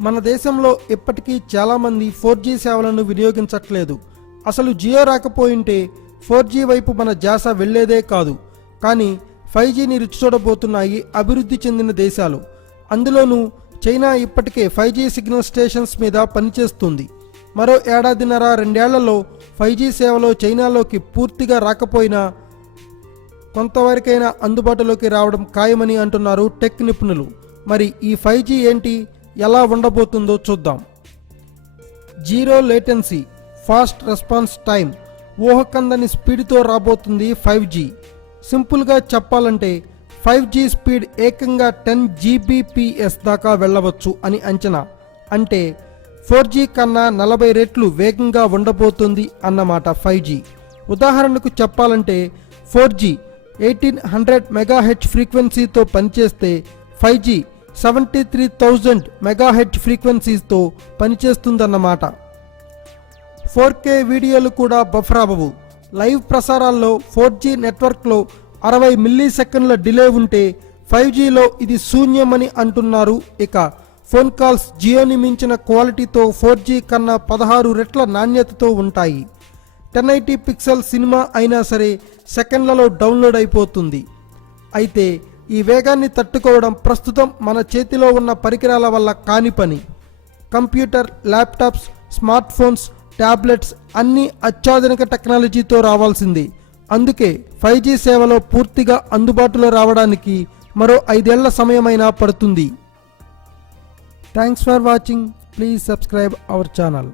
మన దేశంలో ఇప్పటికీ చాలామంది 4G సేవలను వినియోగించట్లేదు. అసలు జియో రాకపోయింటే 4G వైపు మన ధ్యాస వెళ్లేదే కాదు. కానీ 5Gని రుచి చూడబోతున్నాయి అభివృద్ధి చెందిన దేశాలు. అందులోనూ చైనా ఇప్పటికే 5G సిగ్నల్ స్టేషన్స్ మీద పనిచేస్తుంది. మరో ఏడాదిన్నర రెండేళ్లలో 5G సేవలో చైనాలోకి పూర్తిగా రాకపోయినా కొంతవరకైనా అందుబాటులోకి రావడం ఖాయమని అంటున్నారు టెక్ నిపుణులు. మరి ఈ 5G ఏంటి, ఎలా ఉండబోతుందో చూద్దాం. Zero latency, fast response time, ఊహకందని స్పీడ్తో రాబోతుంది 5G. సింపుల్గా చెప్పాలంటే 5G స్పీడ్ ఏకంగా 10 Gbps దాకా వెళ్ళవచ్చు అని అంచనా. అంటే 4G కన్నా 40 రెట్లు వేగంగా ఉండబోతుంది అన్నమాట 5G. ఉదాహరణకు చెప్పాలంటే 4G 1800 MHz ఫ్రీక్వెన్సీతో పనిచేస్తే 5G 73,000 MHz ఫ్రీక్వెన్సీతో పనిచేస్తుందన్నమాట. 4K వీడియోలు కూడా బఫర్ అవ్వవు. లైవ్ ప్రసారాల్లో 4G నెట్వర్క్లో 60 మిల్లీసెకండ్ల డిలే ఉంటే 5Gలో ఇది శూన్యమని అంటున్నారు. ఇక ఫోన్ కాల్స్ జియోని మించిన క్వాలిటీతో 4G కన్నా 16 రెట్ల నాణ్యతతో ఉంటాయి. 1080 పిక్సెల్ సినిమా అయినా సరే సెకండ్లలో డౌన్లోడ్ అయిపోతుంది. అయితే ఈ వేగాన్ని తట్టుకోవడం ప్రస్తుతం మన చేతిలో ఉన్న పరికరాల వల్ల కాని పని. Computer, laptops, smart phones, tablets అన్నీ అత్యాధునిక టెక్నాలజీతో రావాల్సింది. అందుకే 5G సేవలో పూర్తిగా అందుబాటులో రావడానికి మరో 5 ఏళ్ల సమయమైనా పడుతుంది. Thanks for watching. Please subscribe our channel.